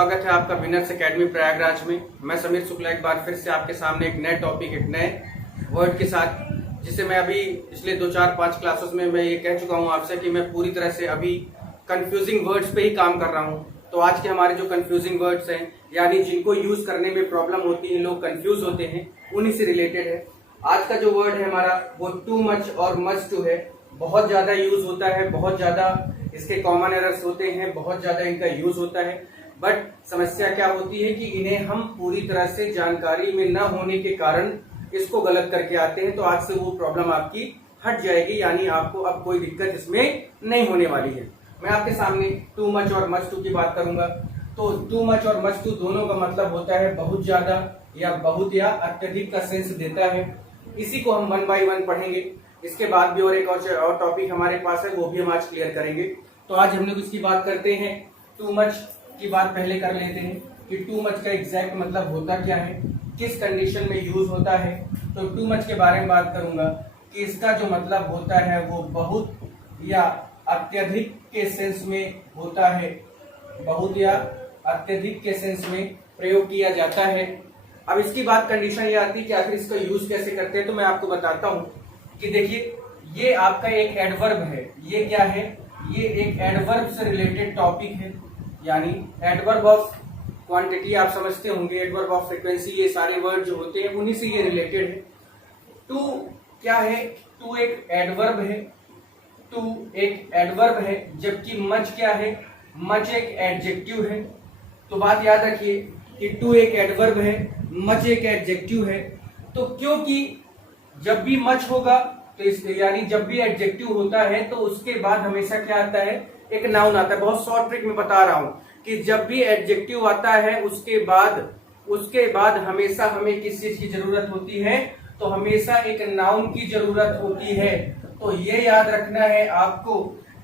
स्वागत है आपका विनर्स एकेडमी प्रयागराज में। मैं समीर शुक्ला एक बार फिर से आपके सामने एक नए टॉपिक, एक नए वर्ड के साथ, जिसे मैं अभी पिछले 2-4-5 क्लासेस में मैं ये कह चुका हूँ आपसे कि मैं पूरी तरह से अभी कंफ्यूजिंग वर्ड्स पे ही काम कर रहा हूँ। तो आज के हमारे जो कंफ्यूजिंग वर्ड्स हैं, यानी जिनको यूज करने में प्रॉब्लम होती है, लोग कंफ्यूज होते हैं, उन्हीं से रिलेटेड है। आज का जो वर्ड है हमारा वो टू मच और मच टू है। बहुत ज्यादा यूज होता है, बहुत ज्यादा इसके कॉमन एरर्स होते हैं, बहुत ज्यादा इनका यूज होता है। बट समस्या क्या होती है कि इन्हें हम पूरी तरह से जानकारी में न होने के कारण इसको गलत करके आते हैं। तो आज से वो प्रॉब्लम आपकी हट जाएगी, यानी आपको अब कोई दिक्कत इसमें नहीं होने वाली है। मैं आपके सामने टू मच और मच टू की बात करूंगा। तो टू मच और मच टू दोनों का मतलब होता है बहुत ज्यादा या बहुत या अत्यधिक का सेंस देता है। इसी को हम 1 बाय 1 पढ़ेंगे। इसके बाद भी और एक और टॉपिक हमारे पास है, वो भी हम आज क्लियर करेंगे। तो आज हम लोग इसकी बात करते हैं। टू मच की बात पहले कर लेते हैं कि टू मच का एग्जैक्ट मतलब होता क्या है, किस कंडीशन में यूज होता है। तो टू मच के बारे में बात करूंगा कि इसका जो मतलब होता है वो बहुत या अत्यधिक के सेंस में होता है, बहुत या अत्यधिक के सेंस में प्रयोग किया जाता है। अब इसकी बात कंडीशन ये आती है कि आखिर इसका यूज कैसे करते हैं। तो मैं आपको बताता हूं कि देखिए, ये आपका एक एडवर्ब है। ये क्या है? ये एक एडवर्ब से रिलेटेड टॉपिक है, यानी एडवर्ब ऑफ क्वांटिटी आप समझते होंगे, एडवर्ब ऑफ फ्रीक्वेंसी, ये सारे वर्ड जो होते हैं उन्हीं से ये रिलेटेड है। टू क्या है? टू एक एडवर्ब है। टू एक एडवर्ब है, जबकि मच क्या है? मच एक एडजेक्टिव है। तो बात याद रखिए कि टू एक एडवर्ब है, मच एक एडजेक्टिव है। तो क्योंकि जब भी मच होगा तो इस यानी जब भी एडजेक्टिव होता है तो उसके बाद हमेशा क्या आता है? एक नाउन आता है। बहुत शॉर्ट ट्रिक में बता रहा हूं कि जब भी एडजेक्टिव आता है उसके बाद हमेशा हमें किस चीज की जरूरत होती है? तो हमेशा एक नाउन की जरूरत होती है। तो ये याद रखना है आपको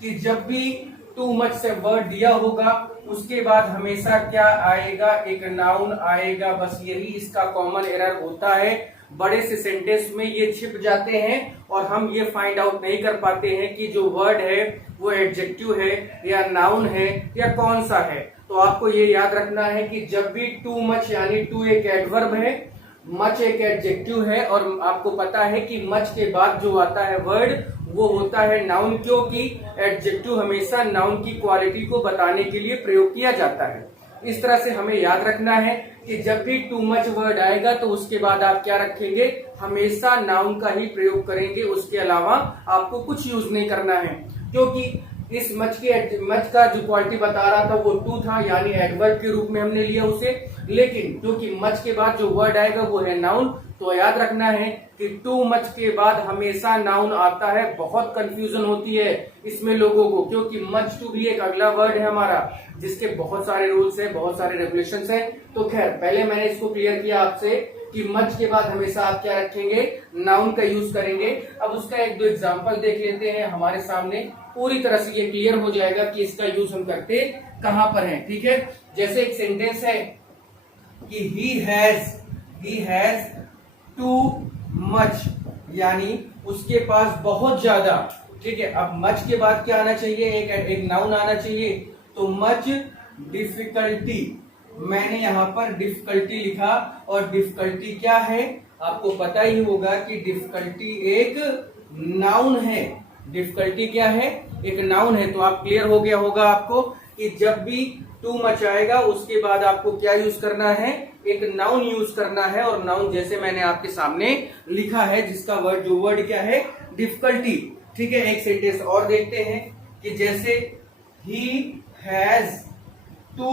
कि जब भी टू मच से वर्ड दिया होगा उसके बाद हमेशा क्या आएगा? एक नाउन आएगा। बस यही इसका कॉमन एरर होता है। बड़े से सेंटेंस में ये छिप जाते हैं और हम ये फाइंड आउट नहीं कर पाते हैं कि जो वर्ड है वो एडजेक्टिव है या नाउन है या कौन सा है। तो आपको ये याद रखना है कि जब भी टू मच यानी टू एक एडवर्ब है, मच एक एडजेक्टिव है, और आपको पता है कि मच के बाद जो आता है वर्ड वो होता है नाउन, क्योंकि एडजेक्टिव हमेशा नाउन की क्वालिटी को बताने के लिए प्रयोग किया जाता है। इस तरह से हमें याद रखना है कि जब भी टू मच वर्ड आएगा तो उसके बाद आप क्या रखेंगे? हमेशा नाउन का ही प्रयोग करेंगे, उसके अलावा आपको कुछ यूज नहीं करना है। क्योंकि इस मच का जो क्वालिटी बता रहा था वो टू था, यानी एडवर्ब के रूप में हमने लिया उसे। लेकिन क्योंकि मच के बाद जो वर्ड आएगा वो है नाउन, तो याद रखना है कि टू मच के बाद हमेशा नाउन आता है। बहुत कंफ्यूजन होती है इसमें लोगों को, क्योंकि मच टू भी एक अगला वर्ड है हमारा, जिसके बहुत सारे रूल्स है, बहुत सारे रेगुलेशंस है। तो खैर, पहले मैंने इसको क्लियर किया आपसे कि मच के बाद हमेशा आप क्या रखेंगे? नाउन का यूज करेंगे। अब उसका एक दो एग्जाम्पल देख लेते हैं हमारे सामने, पूरी तरह से ये क्लियर हो जाएगा कि इसका यूज हम करते कहां पर है। ठीक है, जैसे एक सेंटेंस है कि ही हैज टू मच, यानी उसके पास बहुत ज्यादा। ठीक है, अब मच के बाद क्या आना चाहिए? एक नाउन आना चाहिए। तो मच डिफिकल्टी, मैंने यहाँ पर डिफिकल्टी लिखा, और डिफिकल्टी क्या है? आपको पता ही होगा कि डिफिकल्टी एक नाउन है। डिफिकल्टी क्या है? एक नाउन है। तो आप क्लियर हो गया होगा आपको कि जब भी टू मच आएगा उसके बाद आपको क्या यूज करना है? एक नाउन यूज करना है। और नाउन जैसे मैंने आपके सामने लिखा है, जिसका वर्ड क्या है? डिफिकल्टी। ठीक है, एक सेंटेंस और देखते हैं कि जैसे ही हैज टू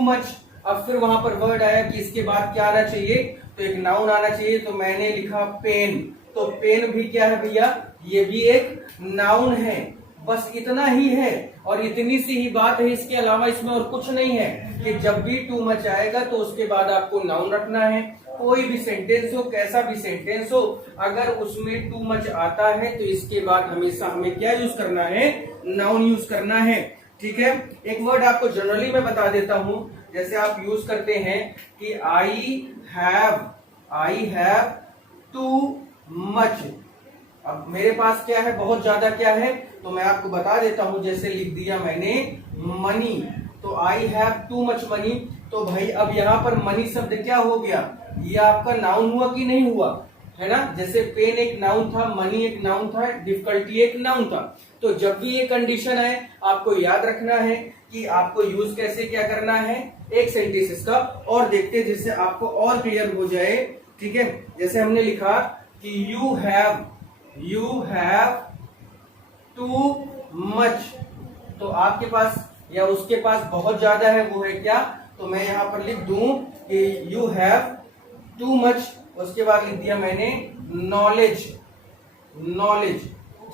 मच। अब फिर वहां पर वर्ड आया कि इसके बाद क्या आना चाहिए? तो एक नाउन आना चाहिए। तो मैंने लिखा पेन। तो पेन भी क्या है भैया? ये भी एक नाउन है। बस इतना ही है और इतनी सी ही बात है, इसके अलावा इसमें और कुछ नहीं है कि जब भी टू मच आएगा तो उसके बाद आपको नाउन रखना है। कोई भी सेंटेंस हो, कैसा भी सेंटेंस हो, अगर उसमें टू मच आता है तो इसके बाद हमेशा हमें क्या यूज करना है? नाउन यूज करना है। ठीक है, एक वर्ड आपको जनरली मैं बता देता हूं, जैसे आप यूज करते हैं कि आई हैव टू मच। अब मेरे पास क्या है? बहुत ज्यादा क्या है? तो मैं आपको बता देता हूं, जैसे लिख दिया मैंने मनी। तो I have too much money. तो भाई अब यहाँ पर मनी शब्द क्या हो गया, ये आपका नाउन हुआ कि नहीं हुआ, है ना। जैसे पेन एक नाउन था, मनी एक नाउन था, डिफिकल्टी एक नाउन था। तो जब भी ये कंडीशन है आपको याद रखना है कि आपको यूज कैसे क्या करना है एक सेंटेंस का, और देखते हैं जिससे आपको और क्लियर हो जाए। ठीक है, जैसे हमने लिखा कि यू हैव टू मच, तो आपके पास या उसके पास बहुत ज्यादा है, वो है क्या, तो मैं यहां पर लिख दूं कि यू हैव टू मच, उसके बाद लिख दिया मैंने नॉलेज।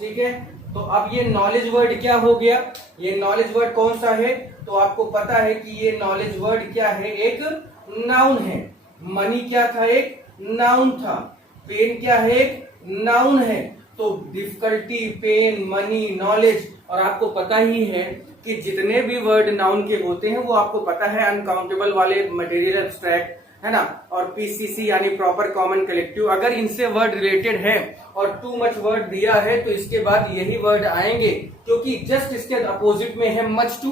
ठीक है, तो अब ये नॉलेज वर्ड क्या हो गया, ये नॉलेज वर्ड कौन सा है, तो आपको पता है कि ये नॉलेज वर्ड क्या है, एक नाउन है। मनी क्या था, एक नाउन था। पेन क्या है, एक नाउन है। तो डिफिकल्टी, पेन, मनी, नॉलेज, और आपको पता ही है कि जितने भी वर्ड नाउन के होते हैं वो आपको पता है अनकाउंटेबल वाले, मटेरियल एब्स्ट्रैक्ट, है ना, और पीसीसी यानी प्रॉपर कॉमन कलेक्टिव, अगर इनसे वर्ड रिलेटेड है और टू मच वर्ड दिया है तो इसके बाद यही वर्ड आएंगे, क्योंकि जस्ट इसके अपोजिट में है मच टू,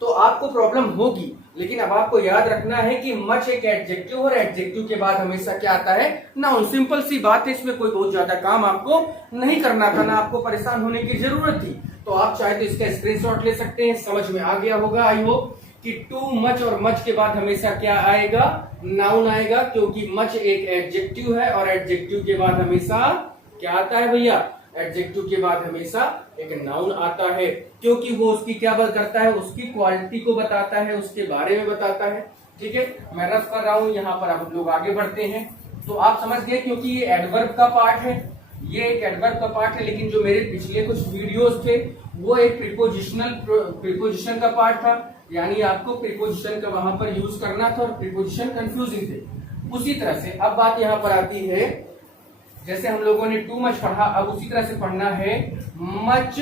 तो आपको प्रॉब्लम होगी। लेकिन अब आपको याद रखना है कि मच एक एडजेक्टिव, और एडजेक्टिव के बाद हमेशा क्या आता है, नाउन। सिंपल सी बात है, इसमें कोई बहुत ज्यादा काम आपको नहीं करना था, ना आपको परेशान होने की जरूरत थी। तो आप चाहे तो इसका स्क्रीनशॉट ले सकते हैं, समझ में आ गया होगा आई होप कि टू मच और मच के बाद हमेशा क्या आएगा, नाउन आएगा, क्योंकि मच एक एडजेक्टिव है और एडजेक्टिव के बाद हमेशा क्या आता है भैया, एडजेक्टिव के बाद हमेशा एक नाउन आता है, क्योंकि वो उसकी क्या बात करता है, उसकी क्वालिटी को बताता है, उसके बारे में बताता है। ठीक है, मैं रफ कर रहा हूं यहाँ पर, अब हम लोग आगे बढ़ते हैं। तो आप समझ गए, क्योंकि ये एडवर्ब का पार्ट है, ये एक एडवर्ब का पार्ट है, लेकिन जो मेरे पिछले कुछ वीडियोस थे वो एक प्रीपोजिशन का पार्ट था, यानी आपको प्रीपोजिशन का वहां पर यूज करना था और प्रीपोजिशन कंफ्यूजिंग थे। उसी तरह से अब बात यहाँ पर आती है, जैसे हम लोगों ने टू मच पढ़ा, अब उसी तरह से पढ़ना है मच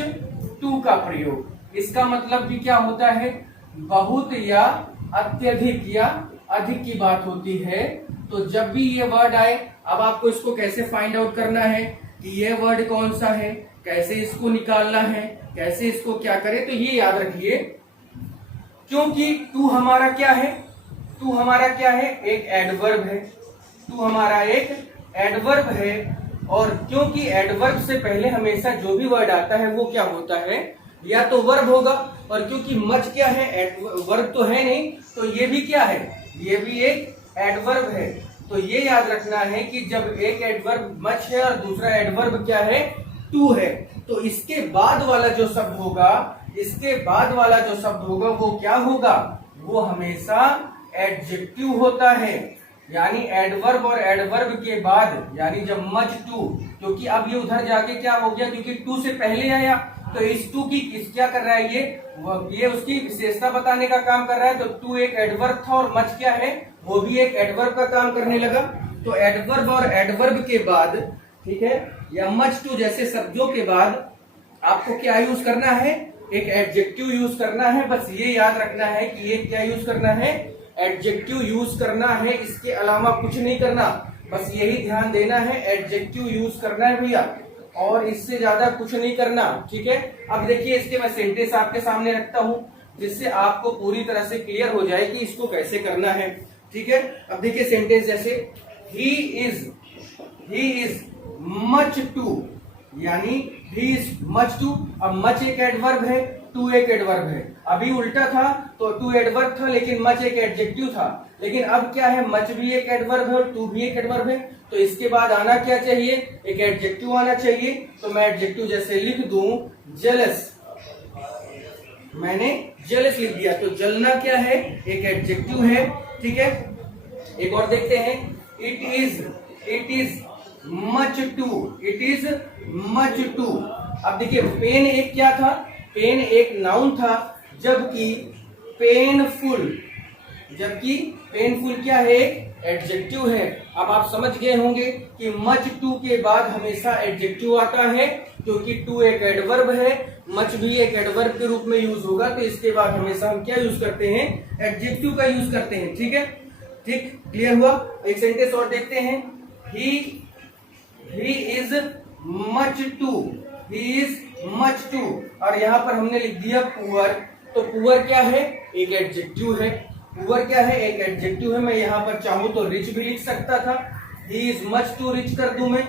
टू का प्रयोग। इसका मतलब भी क्या होता है, बहुत या अत्यधिक या अधिक की बात होती है। तो जब भी ये वर्ड आए, अब आपको इसको कैसे फाइंड आउट करना है कि ये वर्ड कौन सा है, कैसे इसको निकालना है, कैसे इसको क्या करें, तो ये याद रखिए, क्योंकि टू हमारा क्या है, टू हमारा क्या है, एक एडवर्ब है। टू हमारा एक एडवर्ब है, और क्योंकि एडवर्ब से पहले हमेशा जो भी वर्ड आता है वो क्या होता है, या तो वर्ब होगा, और क्योंकि मच क्या है, वर्ब तो है नहीं, तो ये भी क्या है, ये भी एक एडवर्ब है। तो ये याद रखना है कि जब एक एडवर्ब मच है और दूसरा एडवर्ब क्या है, टू है, तो इसके बाद वाला जो शब्द होगा, इसके बाद वाला जो शब्द होगा वो क्या होगा, वो हमेशा एडजेक्टिव होता है। यानी एडवर्ब और एडवर्ब के बाद, यानी जब मच टू, क्योंकि अब ये उधर जाके क्या हो गया, क्योंकि टू से पहले आया, तो इस टू की क्या कर रहा है, ये उसकी विशेषता बताने का काम कर रहा है। तो टू एक एडवर्ब था और मच क्या है, वो भी एक एडवर्ब का काम करने लगा। तो एडवर्ब और एडवर्ब के बाद, ठीक है, या मच टू जैसे शब्दों के बाद आपको क्या यूज करना है, एक एडजेक्टिव यूज करना है। बस ये याद रखना है कि ये क्या यूज करना है, एडजेक्टिव यूज करना है, इसके अलावा कुछ नहीं करना, बस यही ध्यान देना है, एडजेक्टिव यूज करना है भैया, और इससे ज्यादा कुछ नहीं करना। ठीक है, अब देखिए इसके मैं सेंटेंस आपके सामने रखता हूं, जिससे आपको पूरी तरह से क्लियर हो जाए कि इसको कैसे करना है। ठीक है, अब देखिए सेंटेंस जैसे ही इज मच टू, यानी ही इज मच टू। अब मच एक एडवर्ब है, टू एक एडवर्ब है। अभी उल्टा था, तो टू एडवर्ब था लेकिन मच एक एडजेक्टिव था, लेकिन अब क्या है, मच भी एक एडवर्ब है और टू भी एक एडवर्ब है। तो इसके बाद आना क्या चाहिए, एक एडजेक्टिव आना चाहिए। तो मैं एडजेक्टिव जैसे लिख दूं जेलस, मैंने जेलस लिख दिया, तो जलना क्या है, एक एडजेक्टिव है। ठीक है, एक और देखते हैं, इट इज मच टू। अब देखिए पेन एक क्या था, पेन एक नाउन था, जबकि पेनफुल क्या है, एक एडजेक्टिव है। अब आप समझ गए होंगे कि मच टू के बाद हमेशा एडजेक्टिव आता है, क्योंकि टू एक एडवर्ब है, मच भी एक एडवर्ब के रूप में यूज होगा, तो इसके बाद हमेशा हम क्या यूज करते हैं, एडजेक्टिव का यूज करते हैं। ठीक है, ठीक, क्लियर हुआ। एक सेंटेंस और देखते हैं, ही इज मच टू, और यहां पर हमने लिख दिया पुअर, तो पुअर क्या है, एक एडजेक्टिव है। पुअर क्या है, एक एडजेक्टिव है। मैं यहाँ पर चाहूं तो रिच भी लिख सकता था, he is much too rich कर दूं, मैं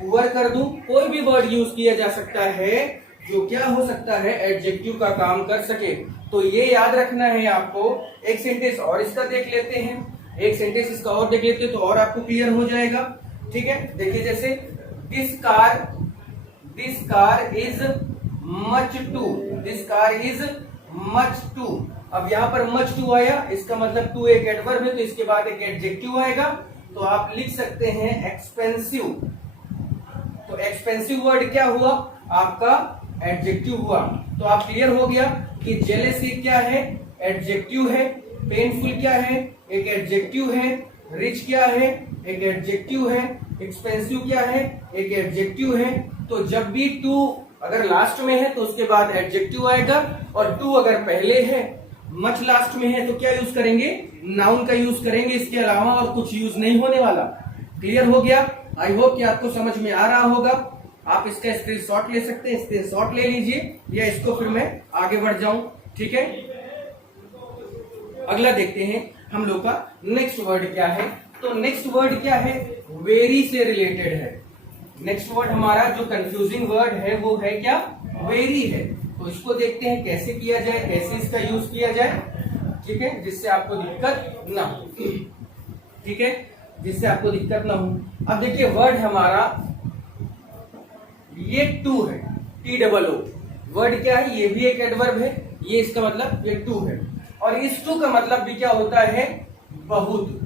पुअर कर दूं, कोई भी वर्ड यूज किया जा सकता है जो क्या हो सकता है, एडजेक्टिव का काम कर सके। तो ये याद रखना है आपको। एक सेंटेंस और इसका देख लेते हैं, एक सेंटेंस इसका और देख लेते हैं तो और आपको क्लियर हो जाएगा। ठीक है, देखिए जैसे this car is much too, this car is much too. अब यहाँ पर मच टू आया, इसका मतलब टू एक एडवर्ब है, तो इसके बाद एक एडजेक्टिव आएगा, तो आप लिख सकते हैं एक्सपेंसिव। तो एक्सपेंसिव वर्ड क्या हुआ, आपका एडजेक्टिव हुआ। तो आप क्लियर हो गया कि जेलेसी क्या है, एडजेक्टिव है, पेनफुल क्या है, एक एडजेक्टिव है, रिच क्या है, एक एडजेक्टिव है, एक्सपेंसिव क्या है, एक एडजेक्टिव है। तो जब भी टू अगर लास्ट में है तो उसके बाद एडजेक्टिव आएगा, और टू अगर पहले है, मच लास्ट में है, तो क्या यूज करेंगे, नाउन का यूज करेंगे, इसके अलावा और कुछ यूज नहीं होने वाला। क्लियर हो गया? आई होप कि आपको समझ में आ रहा होगा। आप इसका स्क्रीनशॉट ले सकते हैं, स्क्रीनशॉट ले लीजिए, या इसको फिर मैं आगे बढ़ जाऊं। ठीक है, अगला देखते हैं हम लोग का नेक्स्ट वर्ड क्या है। तो नेक्स्ट वर्ड क्या है, वेरी से रिलेटेड है। नेक्स्ट वर्ड हमारा जो कंफ्यूजिंग वर्ड है वो है क्या, वेरी है। तो इसको देखते हैं कैसे किया जाए, कैसे इसका यूज किया जाए। ठीक है, जिससे आपको दिक्कत ना हो। ठीक है, जिससे आपको दिक्कत ना हो। अब देखिए वर्ड हमारा ये टू है, TOO। वर्ड क्या है, ये भी एक एडवर्ब है, ये इसका मतलब ये टू है। और इस टू का मतलब भी क्या होता है, बहुत।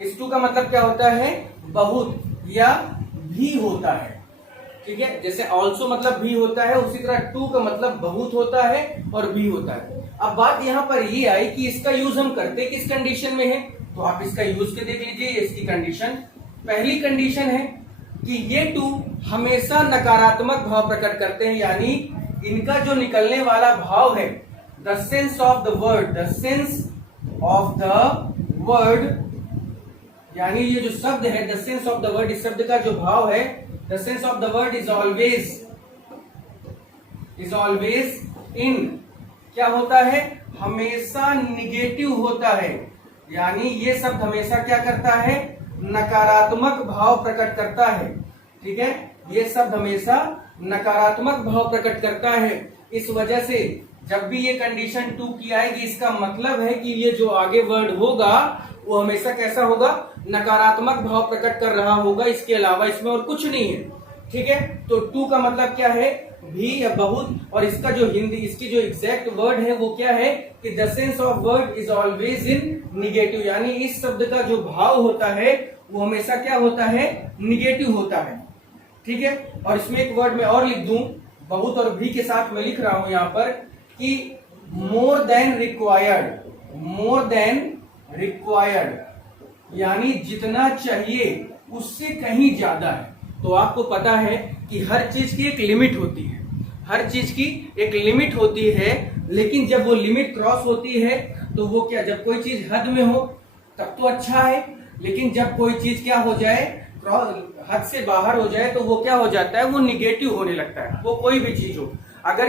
इस टू का मतलब क्या होता है, बहुत या भी होता है। ठीक है, जैसे ऑल्सो मतलब भी होता है, उसी तरह टू का मतलब बहुत होता है और भी होता है। अब बात यहाँ पर ये आई कि इसका यूज हम करते किस कंडीशन में है, तो आप इसका यूज के देख लीजिए। इसकी कंडीशन, पहली कंडीशन है कि ये टू हमेशा नकारात्मक भाव प्रकट करते हैं, यानी इनका जो निकलने वाला भाव है, the sense of the word, the sense of the word, यानी ये जो शब्द है the sense of the word, इस शब्द का जो भाव है, the sense of the word is always in, क्या होता है, हमेशा निगेटिव होता है। यानी ये शब्द हमेशा क्या करता है, नकारात्मक भाव प्रकट करता है। ठीक है, ये शब्द हमेशा नकारात्मक भाव प्रकट करता है। इस वजह से जब भी ये कंडीशन टू की आएगी, इसका मतलब है कि ये जो आगे वर्ड होगा वो हमेशा कैसा होगा, नकारात्मक भाव प्रकट कर रहा होगा, इसके अलावा इसमें और कुछ नहीं है। ठीक है, तो टू का मतलब क्या है, भी या बहुत। और इसका जो हिंदी, इसकी जो एग्जैक्ट वर्ड है वो क्या है कि the sense of word is always in negative, यानी इस शब्द का जो भाव होता है वो हमेशा क्या होता है, निगेटिव होता है। ठीक है, और इसमें एक वर्ड मैं और लिख दूं, बहुत और भी के साथ मैं लिख रहा हूं यहाँ पर कि more than required, more than required, यानी जितना चाहिए उससे कहीं ज्यादा है। तो आपको पता है कि हर चीज की एक लिमिट होती है, हर चीज की एक लिमिट होती है, लेकिन जब वो लिमिट क्रॉस होती है तो वो क्या, जब कोई चीज हद में हो तब तो अच्छा है, लेकिन जब कोई चीज क्या हो जाए, हद से बाहर हो जाए, तो वो क्या हो जाता है, वो निगेटिव होने लगता है। वो कोई भी चीज हो, अगर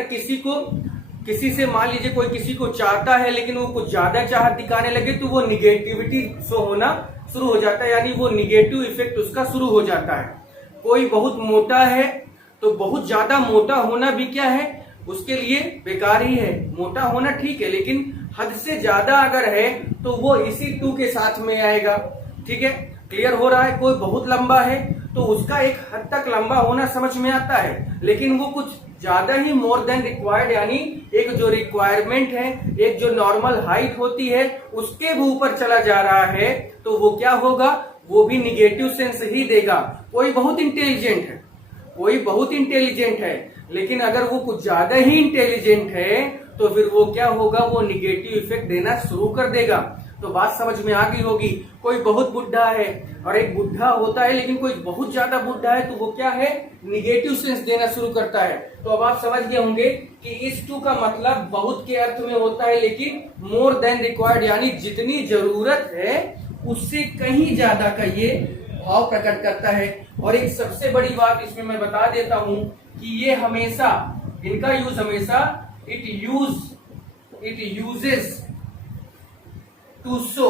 किसी से मान लीजिए कोई किसी को चाहता है लेकिन वो कुछ ज्यादा चाहत दिखाने लगे, तो वो निगेटिविटी शो होना शुरू हो जाता है, यानी वो निगेटिव इफेक्ट उसका शुरू हो जाता है। कोई बहुत मोटा है तो बहुत ज्यादा मोटा होना भी क्या है, उसके लिए बेकार ही है। मोटा होना ठीक है, लेकिन हद से ज्यादा अगर है तो वो इसी टू के साथ में आएगा। ठीक है, क्लियर हो रहा है। कोई बहुत लंबा है तो उसका एक हद तक लंबा होना समझ में आता है, लेकिन वो कुछ ज्यादा ही मोर देन रिक्वायर्ड, यानी एक जो रिक्वायरमेंट है, एक जो नॉर्मल हाइट होती है उसके भी ऊपर चला जा रहा है, तो वो क्या होगा, वो भी निगेटिव सेंस ही देगा। कोई बहुत इंटेलिजेंट है, कोई बहुत इंटेलिजेंट है, लेकिन अगर वो कुछ ज्यादा ही इंटेलिजेंट है तो फिर वो क्या होगा, वो निगेटिव इफेक्ट देना शुरू कर देगा। तो बात समझ में आ गई होगी। कोई बहुत बुढ़ा है और एक बुढ़ा होता है, लेकिन कोई बहुत ज्यादा बुढ़ा है तो वो क्या है, निगेटिव सेंस देना शुरू करता है। तो अब आप समझ गए होंगे कि इस टू का मतलब बहुत के अर्थ में होता है, लेकिन मोर देन रिक्वायर्ड, यानी जितनी जरूरत है उससे कहीं ज्यादा का ये भाव प्रकट करता है। और एक सबसे बड़ी बात इसमें मैं बता देता हूं कि ये हमेशा, इनका यूज हमेशा it use it uses to show,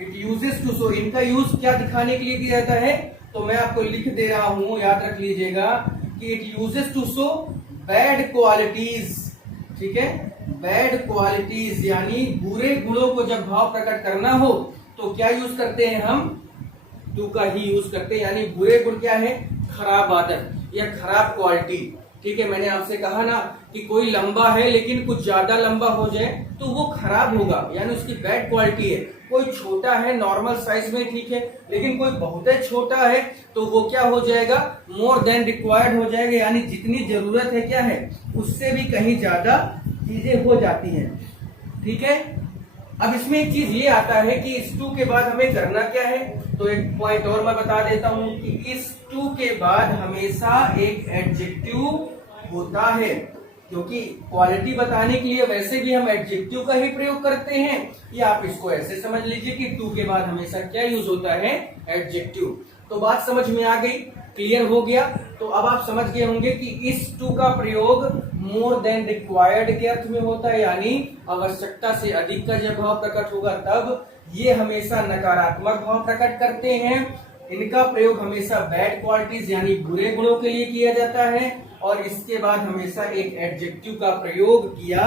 it uses to show, इनका यूज क्या दिखाने के लिए किया जाता है? तो मैं आपको लिख दे रहा हूं, याद रख लीजिएगा कि it uses to show bad qualities, ठीक है, बैड क्वालिटीज यानी बुरे गुणों को जब भाव प्रकट करना हो तो क्या यूज करते हैं हम? टू का ही यूज करते हैं। यानी बुरे गुण क्या है? खराब आदत या खराब क्वालिटी, ठीक है। मैंने आपसे कहा ना कि कोई लंबा है लेकिन कुछ ज्यादा लंबा हो जाए तो वो खराब होगा, यानी उसकी बैड क्वालिटी है। कोई छोटा है नॉर्मल साइज में, ठीक है, लेकिन कोई बहुत छोटा है तो वो क्या हो जाएगा? मोर देन रिक्वायर्ड हो जाएगा, यानी जितनी जरूरत है क्या है उससे भी कहीं ज्यादा चीजें हो जाती हैं, ठीक है। अब इसमें एक चीज ये आता है कि इस टू के बाद हमें करना क्या है, तो एक पॉइंट और मैं बता देता हूं कि इस टू के बाद हमेशा एक एडजेक्टिव होता है, क्योंकि क्वालिटी बताने के लिए वैसे भी हम एडजेक्टिव का ही प्रयोग करते हैं, या आप इसको ऐसे समझ लीजिए कि टू के बाद हमेशा क्या यूज होता है? एडजेक्टिव। तो बात समझ में आ गई, क्लियर हो गया। तो अब आप समझ गए होंगे कि इस टू का प्रयोग मोर देन रिक्वायर्ड के अर्थ में होता है, यानी आवश्यकता से अधिक का जब भाव प्रकट होगा तब ये हमेशा नकारात्मक भाव प्रकट करते हैं। इनका प्रयोग हमेशा बैड क्वालिटीज यानी बुरे गुणों के लिए किया जाता है, और इसके बाद हमेशा एक एडजेक्टिव का प्रयोग किया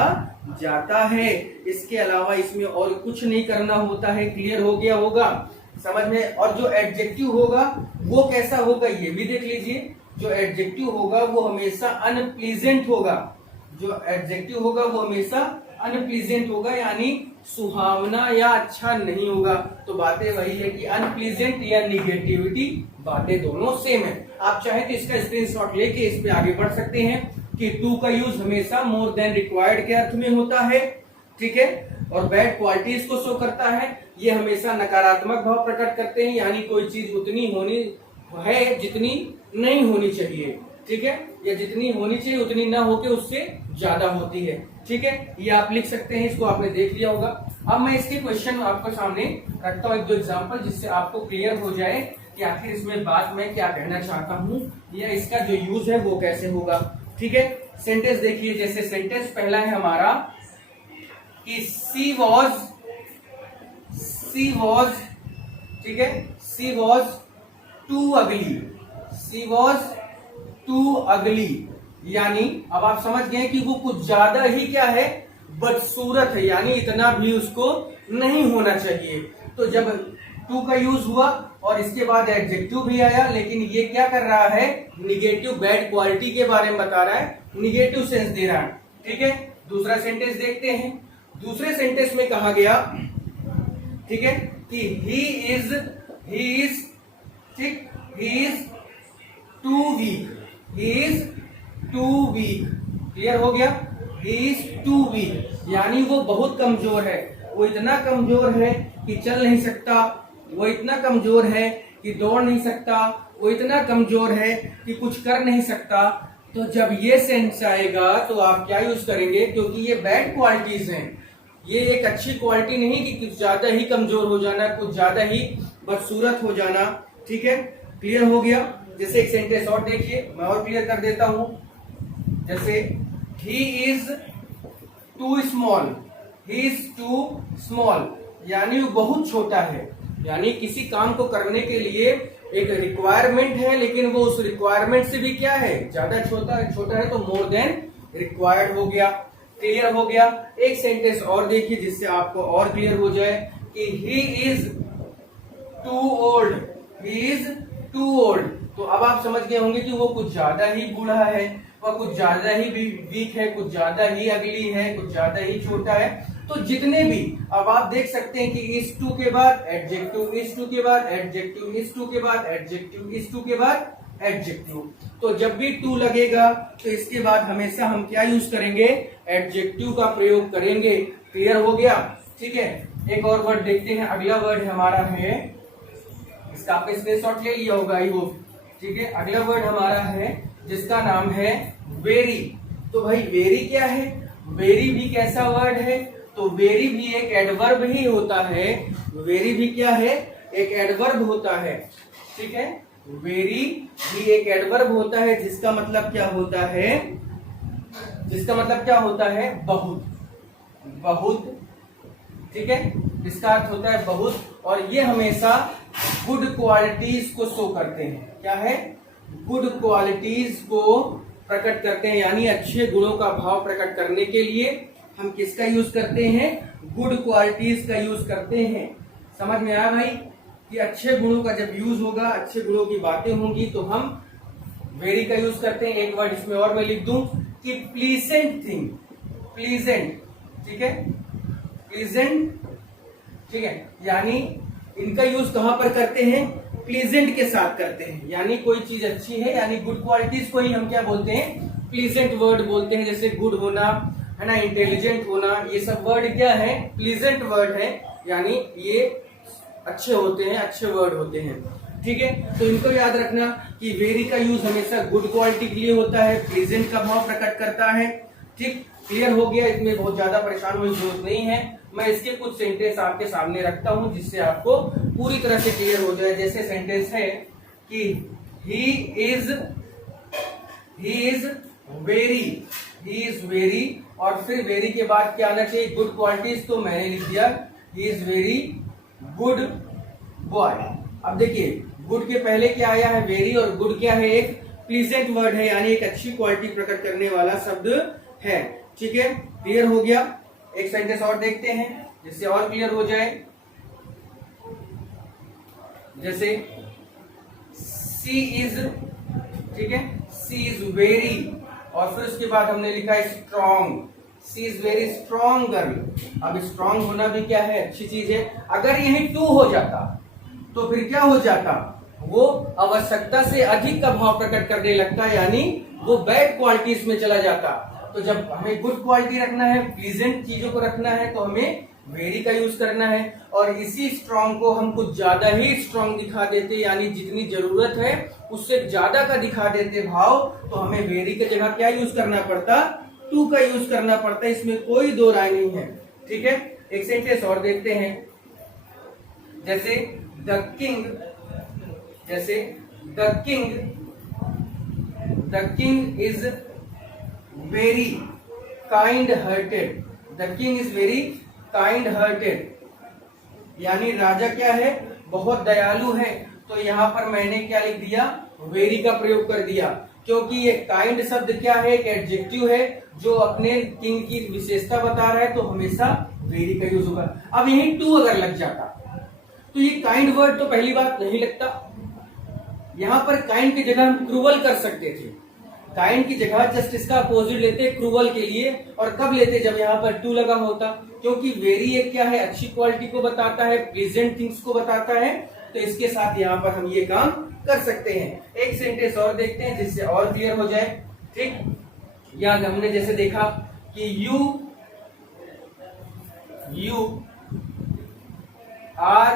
जाता है। इसके अलावा इसमें और कुछ नहीं करना होता है। क्लियर हो गया होगा समझ में? और जो एडजेक्टिव होगा वो कैसा होगा ये भी देख लीजिए। जो एडजेक्टिव होगा वो हमेशा अनप्लीजेंट होगा, जो एडजेक्टिव होगा वो हमेशा अनप्लीजेंट होगा, यानी सुहावना या अच्छा नहीं होगा। तो बातें वही है कि अनप्लीजेंट या निगेटिविटी, बातें दोनों सेम है। आप चाहे तो इसका स्क्रीनशॉट लेके इस पे आगे बढ़ सकते हैं कि टू का यूज हमेशा मोर देन रिक्वायर्ड के अर्थ में होता है, ठीक है, और बैड क्वालिटीज को शो करता है। ये हमेशा नकारात्मक भाव प्रकट करते हैं, यानी कोई चीज उतनी होनी है जितनी नहीं होनी चाहिए, ठीक है, या जितनी होनी चाहिए उतनी ना होके उससे ज्यादा होती है, ठीक है। ये आप लिख सकते हैं, इसको आपने देख लिया होगा। अब मैं इसके क्वेश्चन आपके सामने रखता हूँ, एक दो एग्जांपल, जिससे आपको क्लियर हो जाए कि आखिर इसमें बात मैं क्या कहना चाहता हूँ या इसका जो यूज है वो कैसे होगा, ठीक है। सेंटेंस देखिए, जैसे सेंटेंस पहला है हमारा कि सी वॉज, ठीक है, सी वॉज टू अगली, सी वॉज टू अगली, यानी अब आप समझ गए कि वो कुछ ज्यादा ही क्या है? बदसूरत है, यानी इतना भी उसको नहीं होना चाहिए। तो जब टू का यूज हुआ और इसके बाद एडजेक्टिव भी आया, लेकिन ये क्या कर रहा है? निगेटिव बैड क्वालिटी के बारे में बता रहा है, निगेटिव सेंस दे रहा है, ठीक है। दूसरा सेंटेंस देखते हैं। दूसरे सेंटेंस में कहा गया, ठीक है, कि ही इज ठीक, he is too weak, he is too weak, clear हो गया? ही इज टू वीक, यानी वो बहुत कमजोर है, वो इतना कमजोर है कि चल नहीं सकता, वो इतना कमजोर है कि दौड़ नहीं सकता, वो इतना कमजोर है कि कुछ कर नहीं सकता। तो जब ये सेंस आएगा तो आप क्या यूज करेंगे? क्योंकि ये बैड क्वालिटीज हैं, ये एक अच्छी क्वालिटी नहीं कि कुछ ज्यादा ही कमजोर हो जाना, कुछ ज्यादा ही बदसूरत हो जाना, ठीक है। क्लियर हो गया? जैसे एक सेंटेंस और देखिए, मैं और क्लियर कर देता हूं। जैसे he is too small, he is too small, यानी वो बहुत छोटा है, यानी किसी काम को करने के लिए एक रिक्वायरमेंट है, लेकिन वो उस रिक्वायरमेंट से भी क्या है? ज्यादा छोटा है, तो मोर देन रिक्वायर्ड हो गया। क्लियर हो गया? एक सेंटेंस और देखिए जिससे आपको और क्लियर हो जाए कि he is too old, he is too old. तो अब आप समझ गए होंगे कि वो कुछ ज्यादा ही बूढ़ा है, वह कुछ ज्यादा ही वीक है, कुछ ज्यादा ही अगली है, कुछ ज्यादा ही छोटा है। तो जितने भी, अब आप देख सकते हैं कि इस टू के बाद एडजेक्टिव, इस टू के बाद एडजेक्टिव, इस टू के बाद एडजेक्टिव, इस टू के बाद एडजेक्टिव। तो जब भी टू लगेगा तो इसके बाद हमेशा हम क्या यूज करेंगे? एडजेक्टिव का प्रयोग करेंगे। क्लियर हो गया? ठीक है। एक और वर्ड देखते हैं। अगला वर्ड हमारा है, इसका आपने स्क्रीनशॉट ले लिया होगा आई होप, ठीक है। अगला वर्ड हमारा है जिसका नाम है वेरी। तो भाई वेरी क्या है? वेरी भी कैसा वर्ड है? तो वेरी भी एक एडवर्ब ही होता है। वेरी भी क्या है? एक एडवर्ब होता है, ठीक है। वेरी भी एक एडवर्ब होता है जिसका मतलब क्या होता है? जिसका मतलब क्या होता है? बहुत, बहुत, ठीक है, इसका अर्थ होता है बहुत, और ये हमेशा गुड क्वालिटीज को शो करते हैं। क्या है? गुड क्वालिटीज को प्रकट करते हैं, यानी अच्छे गुणों का भाव प्रकट करने के लिए हम किसका यूज करते हैं? गुड क्वालिटीज का यूज करते हैं। समझ में आया भाई कि अच्छे गुणों का जब यूज होगा, अच्छे गुणों की बातें होंगी तो हम वेरी का यूज करते हैं। एक वर्ड इसमें और मैं लिख दूं कि प्लीजेंट थिंग, प्लीजेंट, ठीक है, प्लीजेंट, ठीक है, यानी इनका यूज कहां पर करते हैं? प्लीजेंट के साथ करते हैं, यानी कोई चीज अच्छी है, यानी गुड क्वालिटीज को ही हम क्या बोलते हैं? प्लीजेंट वर्ड बोलते हैं। जैसे गुड होना है ना, इंटेलिजेंट होना, ये सब वर्ड क्या है? प्लीजेंट वर्ड है, यानी ये अच्छे होते हैं, अच्छे वर्ड होते हैं, ठीक है। तो इनको याद रखना कि वेरी का यूज हमेशा गुड क्वालिटी के लिए होता है, प्लीजेंट का भाव प्रकट करता है, ठीक। क्लियर हो गया? इसमें बहुत ज्यादा परेशान होने की जरूरत नहीं है। मैं इसके कुछ सेंटेंस आपके सामने रखता हूं जिससे आपको पूरी तरह से क्लियर हो जाए। जैसे सेंटेंस है कि ही इज वेरी, और फिर वेरी के बाद क्या आना चाहिए? गुड क्वालिटीज, तो मैंने लिख दिया he is very good boy. अब देखिए, गुड के पहले क्या आया है? वेरी, और गुड क्या है? एक प्लीजेंट वर्ड है, यानी एक अच्छी क्वालिटी प्रकट करने वाला शब्द है, ठीक है। क्लियर हो गया? एक सेंटेंस और देखते हैं जिससे और क्लियर हो जाए। जैसे सी इज, ठीक है, सी इज वेरी, और फिर उसके बाद हमने लिखा है strong, she is very strong girl. अब स्ट्रॉन्ग होना भी क्या है? अच्छी चीज है। अगर यही टू हो जाता तो फिर क्या हो जाता? वो आवश्यकता से अधिक का भाव प्रकट करने लगता, यानी वो बैड क्वालिटीज में चला जाता। तो जब हमें गुड क्वालिटी रखना है, प्लीजेंट चीजों को रखना है, तो हमें वेरी का यूज करना है। और इसी स्ट्रॉन्ग को हम कुछ ज्यादा ही स्ट्रॉन्ग दिखा देते, यानी जितनी जरूरत है उससे ज्यादा का दिखा देते भाव, तो हमें वेरी की जगह क्या यूज करना पड़ता? टू का यूज करना पड़ता है। इसमें कोई दो राय नहीं है, ठीक है। एक सेंटेंस और देखते हैं। जैसे द किंग, जैसे the king is very kind hearted, the king is very kind hearted, यानी राजा क्या है? बहुत दयालु है। तो यहाँ पर मैंने क्या लिख दिया? वेरी का प्रयोग कर दिया, क्योंकि ये काइंड शब्द क्या है? एक एडजेक्टिव है जो अपने किंग की विशेषता बता रहा है, तो हमेशा वेरी का यूज होगा। अब यही टू अगर लग जाता तो ये काइंड वर्ड तो पहली बात नहीं लगता। यहाँ पर काइंड की जगह हम क्रूवल कर सकते थे। काइंड की जगह जस्ट इसका अपोजिट लेते क्रूवल के लिए, और कब लेते? जब यहाँ पर टू लगा होता, क्योंकि वेरी एक क्या है? अच्छी क्वालिटी को बताता है, प्लीजेंट थिंग्स को बताता है, तो इसके साथ यहाँ पर हम ये काम कर सकते हैं। एक सेंटेंस और देखते हैं जिससे और क्लियर हो जाए, ठीक। या हमने जैसे देखा कि यू आर,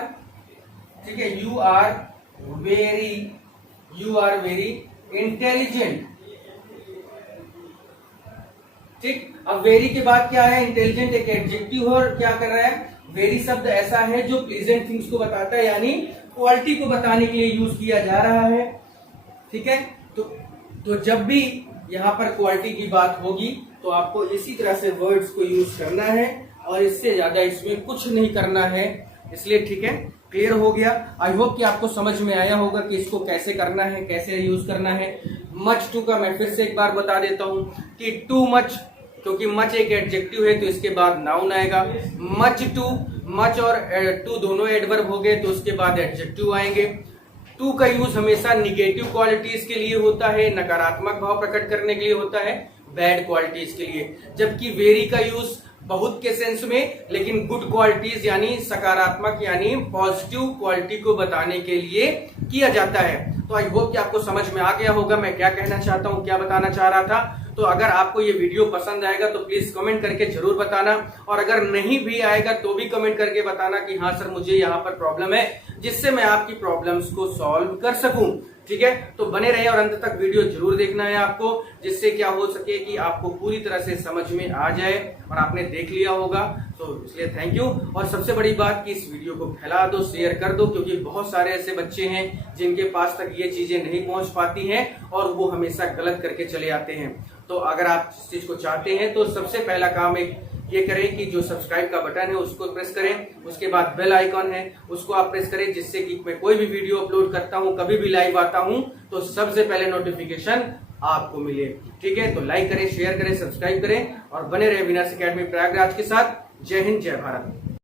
ठीक है, यू आर वेरी इंटेलिजेंट, ठीक। अब वेरी के बाद क्या है? इंटेलिजेंट एक एडजेक्टिव है, और क्या कर रहा है? वेरी शब्द ऐसा है जो प्लीजेंट थिंग्स को बताता है, यानी क्वालिटी को बताने के लिए यूज किया जा रहा है, ठीक है। तो जब भी यहाँ पर क्वालिटी की बात होगी तो आपको इसी तरह से वर्ड्स को यूज करना है, और इससे ज्यादा इसमें कुछ नहीं करना है। इसलिए ठीक है, क्लियर हो गया। आई होप कि आपको समझ में आया होगा कि इसको कैसे करना है, कैसे यूज करना है। मच टू का मैं फिर से एक बार बता देता हूं कि टू मच, क्योंकि मच एक एडजेक्टिव है तो इसके बाद नाउन आएगा। मच टू, मच और टू दोनों एडवर्ब हो गए तो उसके बाद एडजेक्टिव आएंगे। टू का यूज हमेशा निगेटिव क्वालिटीज के लिए होता है, नकारात्मक भाव प्रकट करने के लिए होता है, बैड क्वालिटीज के लिए। जबकि वेरी का यूज बहुत के सेंस में, लेकिन गुड क्वालिटीज यानी सकारात्मक यानी पॉजिटिव क्वालिटी को बताने के लिए किया जाता है। तो आई होप कि आपको समझ में आ गया होगा मैं क्या कहना चाहता हूँ, क्या बताना चाह रहा था। तो अगर आपको ये वीडियो पसंद आएगा तो प्लीज कमेंट करके जरूर बताना, और अगर नहीं भी आएगा तो भी कमेंट करके बताना कि हाँ सर मुझे यहाँ पर प्रॉब्लम है, जिससे मैं आपकी प्रॉब्लम्स को सॉल्व कर सकूं। ठीक है, तो बने रहे और अंत तक वीडियो जरूर देखना है आपको, जिससे क्या हो सके कि आपको पूरी तरह से समझ में आ जाए, और आपने देख लिया होगा तो इसलिए थैंक यू। और सबसे बड़ी बात कि इस वीडियो को फैला दो, शेयर कर दो, क्योंकि बहुत सारे ऐसे बच्चे हैं जिनके पास तक ये चीजें नहीं पहुंच पाती हैं और वो हमेशा गलत करके चले आते हैं। तो अगर आप इस चीज को चाहते हैं तो सबसे पहला काम एक ये करें कि जो सब्सक्राइब का बटन है उसको प्रेस करें, उसके बाद बेल आइकॉन है उसको आप प्रेस करें, जिससे कि मैं कोई भी वीडियो अपलोड करता हूं, कभी भी लाइव आता हूं तो सबसे पहले नोटिफिकेशन आपको मिले। ठीक है, तो लाइक करें, शेयर करें, सब्सक्राइब करें और बने रहे विनर्स एकेडमी प्रयागराज के साथ। जय हिंद, जय भारत।